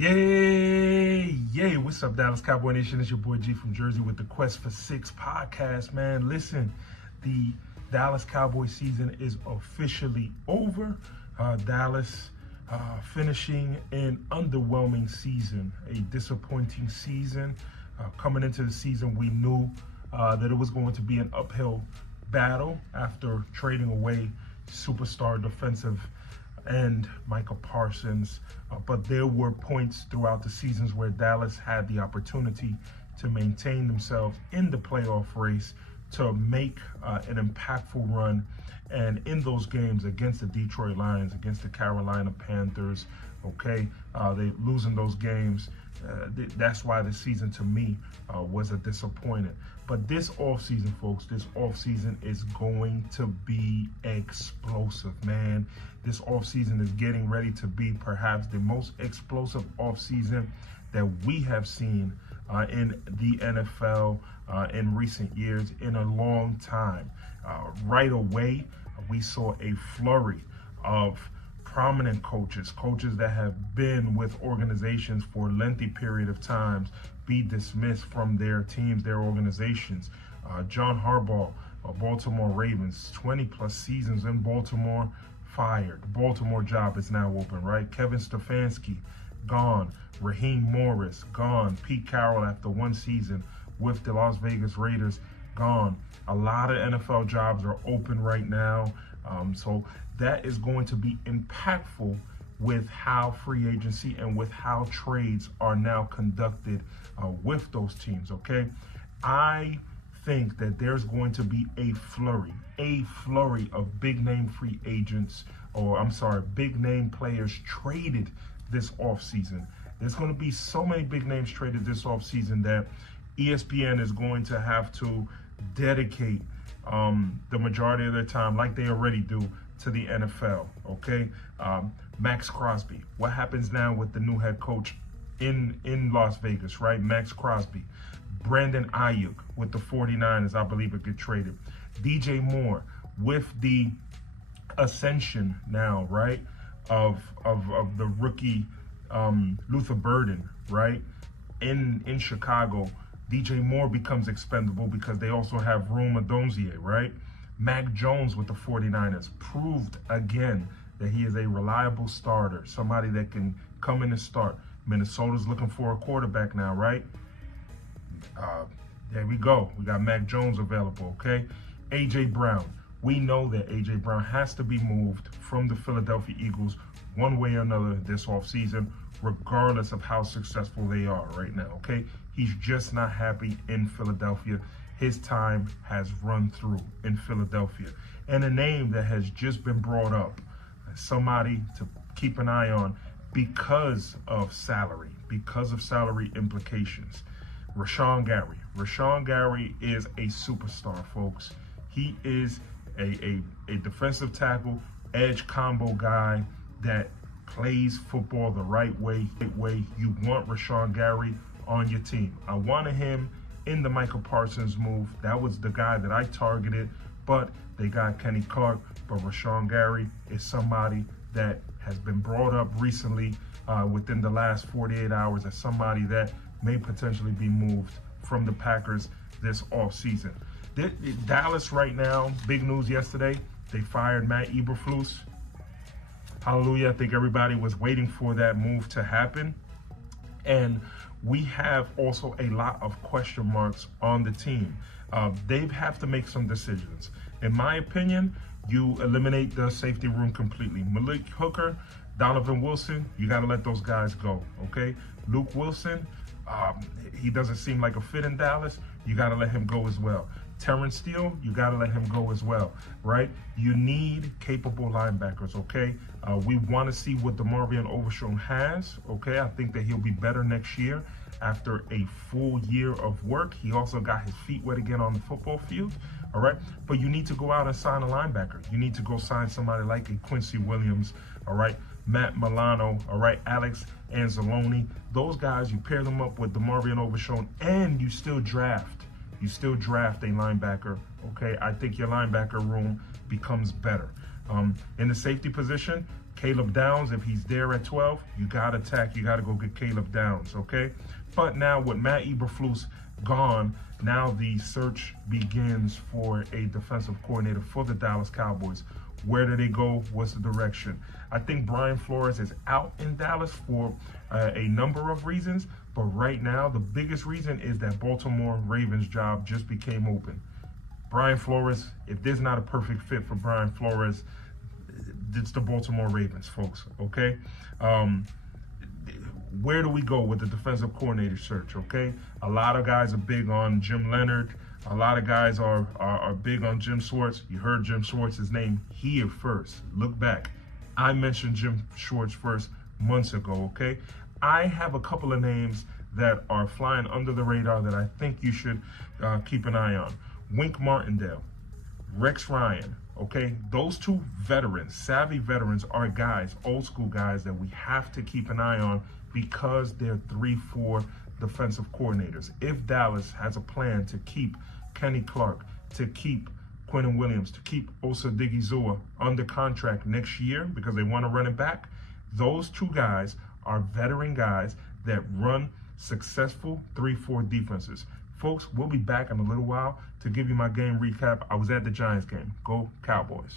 Yay! What's up, Dallas Cowboy Nation? It's your boy G from Jersey with the Quest for Six podcast, man. Listen, the Dallas Cowboy season is officially over. Dallas finishing an underwhelming season, a disappointing season. Coming into the season, we knew that it was going to be an uphill battle after trading away superstar defensive and Micah Parsons, but there were points throughout the seasons where Dallas had the opportunity to maintain themselves in the playoff race, to make an impactful run. And in those games against the Detroit Lions, against the Carolina Panthers, they losing those games. That's why the season to me was a disappointment. But this offseason, folks, this offseason is going to be explosive, man. This offseason is getting ready to be perhaps the most explosive offseason that we have seen in the NFL in recent years in a long time. Right away, we saw a flurry of prominent coaches that have been with organizations for a lengthy period of times, be dismissed from their teams, their organizations. John Harbaugh, Baltimore Ravens, 20 plus seasons in Baltimore, fired. The Baltimore job is now open, right? Kevin Stefanski, gone. Raheem Morris, gone. Pete Carroll, after one season with the Las Vegas Raiders, gone. A lot of NFL jobs are open right now. So that is going to be impactful with how free agency and with how trades are now conducted with those teams, okay? I think that there's going to be a flurry of big name free agents, big name players traded this offseason. There's going to be so many big names traded this offseason that ESPN is going to have to dedicate the majority of their time, like they already do, to the NFL, okay? Max Crosby, what happens now with the new head coach in Las Vegas, right? Max Crosby. Brandon Ayuk with the 49ers, I believe it get traded. DJ Moore with the ascension now, right, of the rookie Luther Burden, right, in Chicago. DJ Moore becomes expendable because they also have Rome Odunze, right? Mac Jones with the 49ers proved again that he is a reliable starter, somebody that can come in and start. Minnesota's looking for a quarterback now, right? There we go. We got Mac Jones available, okay? A.J. Brown. We know that A.J. Brown has to be moved from the Philadelphia Eagles one way or another this offseason, regardless of how successful they are right now, okay? He's just not happy in Philadelphia. His time has run through in Philadelphia. And a name that has just been brought up, somebody to keep an eye on because of salary implications. Rashawn Gary. Rashawn Gary is a superstar, folks. He is a defensive tackle, edge combo guy that plays football the right way. You want Rashawn Gary on your team. I wanted him in the Micah Parsons move. That was the guy that I targeted, but they got Kenny Clark. But Rashawn Gary is somebody that has been brought up recently within the last 48 hours as somebody that may potentially be moved from the Packers this offseason. Dallas right now, big news yesterday, they fired Matt Eberflus. Hallelujah. I think everybody was waiting for that move to happen. And we have also a lot of question marks on the team. They have to make some decisions. In my opinion, you eliminate the safety room completely. Malik Hooker, Donovan Wilson, you got to let those guys go, okay? Luke Wilson, he doesn't seem like a fit in Dallas. You got to let him go as well. Terrence Steele, you got to let him go as well, right? You need capable linebackers, okay? We want to see what DeMarvion Overshown has, okay? I think that he'll be better next year after a full year of work. He also got his feet wet again on the football field, all right? But you need to go out and sign a linebacker. You need to go sign somebody like a Quincy Williams, all right? Matt Milano, all right? Alex Anzalone. Those guys, you pair them up with DeMarvion Overshown, and you still draft a linebacker, okay? I think your linebacker room becomes better. In the safety position, Caleb Downs, if he's there at 12, you got to attack. You got to go get Caleb Downs, okay? But now with Matt Eberflus gone, now the search begins for a defensive coordinator for the Dallas Cowboys. Where do they go? What's the direction? I think Brian Flores is out in Dallas for a number of reasons, but right now the biggest reason is that Baltimore Ravens job just became open. Brian Flores, if there's not a perfect fit for Brian Flores, it's the Baltimore Ravens, folks, okay? Where do we go with the defensive coordinator search, okay? A lot of guys are big on Jim Leonard. A lot of guys are big on Jim Schwartz. You heard Jim Schwartz's name here first. Look back. I mentioned Jim Schwartz first months ago, okay? I have a couple of names that are flying under the radar that I think you should keep an eye on. Wink Martindale, Rex Ryan, okay? Those two veterans, savvy veterans, are guys, old school guys that we have to keep an eye on because they're 3-4 defensive coordinators. If Dallas has a plan to keep Kenny Clark, to keep Quinnen Williams, to keep Osa Odighizuwa under contract next year because they want to run it back, those two guys are veteran guys that run successful 3-4 defenses. Folks, we'll be back in a little while to give you my game recap. I was at the Giants game. Go Cowboys.